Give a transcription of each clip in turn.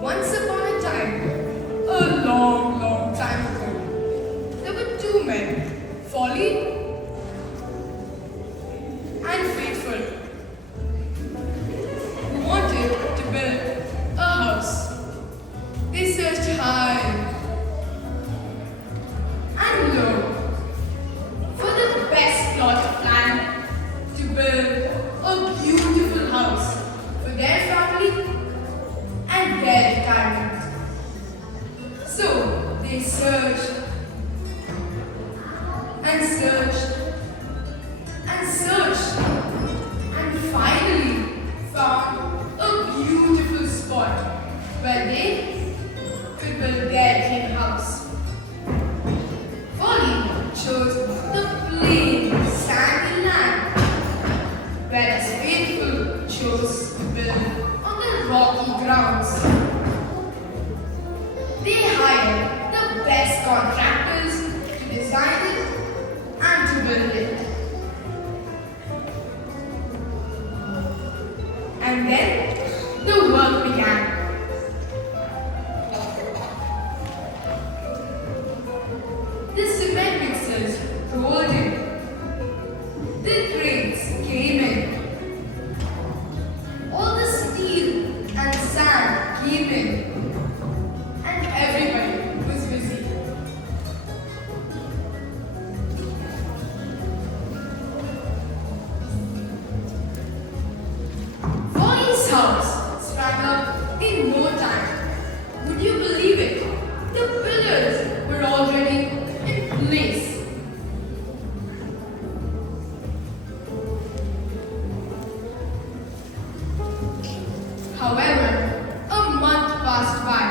Once upon a time, a long, long time ago, there were two men, Folly and Faithful, who wanted to build a house. They searched high and low for the best plot of land to build a beautiful house for their family and their retirement. So they searched and searched and searched and finally found a beautiful spot where they could build their dream house. Polly chose the plain sandy land, whereas Faithful chose to build on the rocky grounds. They hired the best contractors to design it and to build it. And then the work began. The cement mixers rolled in. The cranes came in. All the steel and sand came in. And everybody was busy. Folly's house sprang up in no time. Would you believe it? The pillars were already in place. However, a month passed by.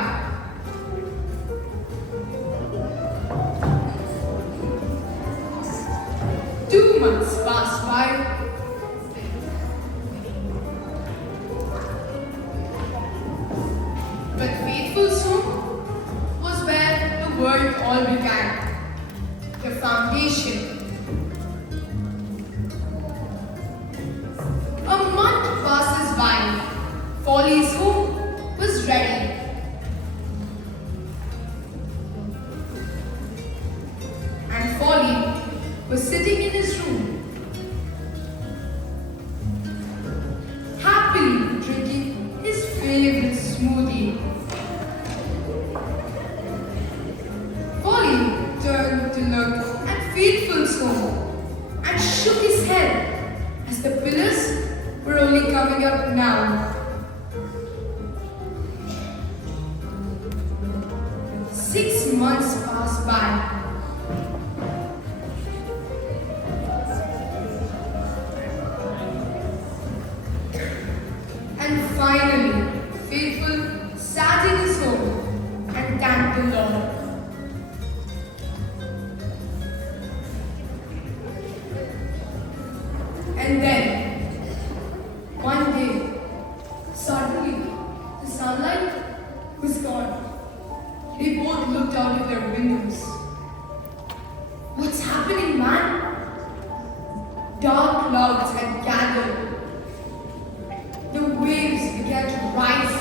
2 months passed by. But Faithful's home was where the world all began, the foundation. A month passes by. Folly's home was ready. And Folly was sitting in his room, happily drinking his favorite smoothie. Folly turned to look at Faithful's home and shook his head as the pillars were only coming up now. 6 months passed by. And finally, Faithful sat in his home and thanked the Lord. And then, one day, suddenly, the sunlight was gone. They both looked out of their windows. What's happening, man? Dark clouds had gathered. The waves began to rise,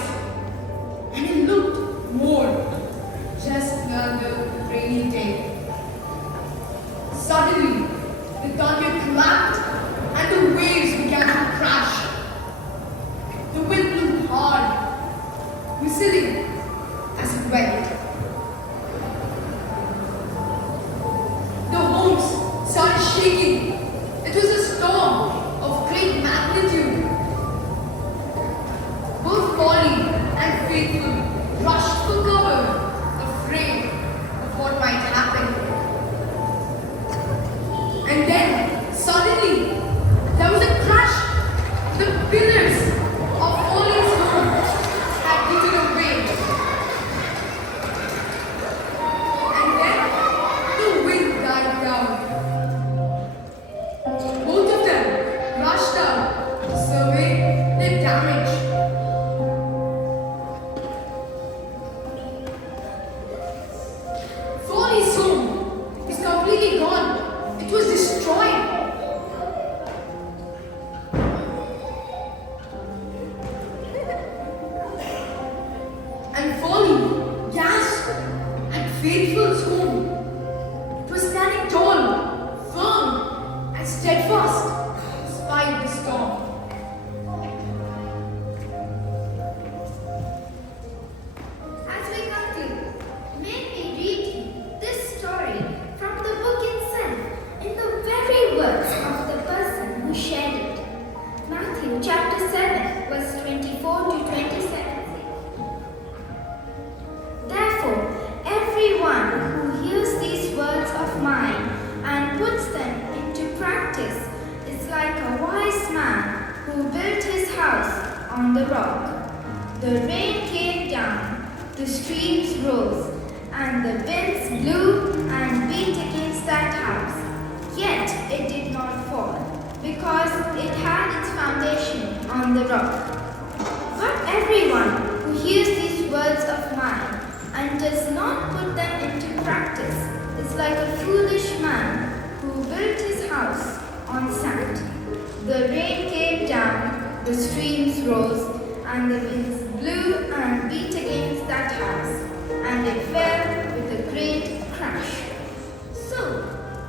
and it looked warm, just another rainy day. Suddenly, the thunder clapped, and the waves began to crash. The wind blew hard, whistling as it went. The homes started shaking. It was a storm of great magnitude. Both Folly and Faithful rushed for cover, afraid of what might happen. And then, suddenly, there was a crash. The pillars of Folly's home had given away. And then, the wind died down. faithful home. It was standing tall, firm, and steadfast despite the storm. As we conclude, may we read this story from the book itself in the very words of the person who shared it. Matthew chapter 7, verse 24 to 27. Therefore, everyone who hears these words of mine and puts them into practice is like a wise man who built his house on the rock. The rain came down, the streams rose, and the winds blew and beat against that house. Yet it did not fall, because it had its foundation on the rock. But everyone who hears these words of mine and does not put them into practice is like a foolish man who built his house on sand. The rain came down, the streams rose, and the winds blew and beat against that house, and it fell with a great crash. So,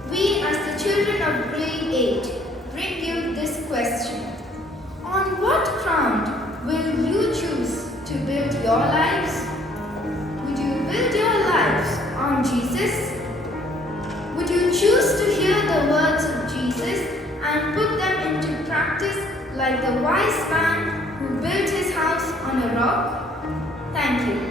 we as the children of grade 8 bring you this question. On what ground will you choose to build your lives? Would you build your lives on Jesus? Would you choose to hear the words of Jesus and put them into practice like the wise man who built his house on a rock? Thank you.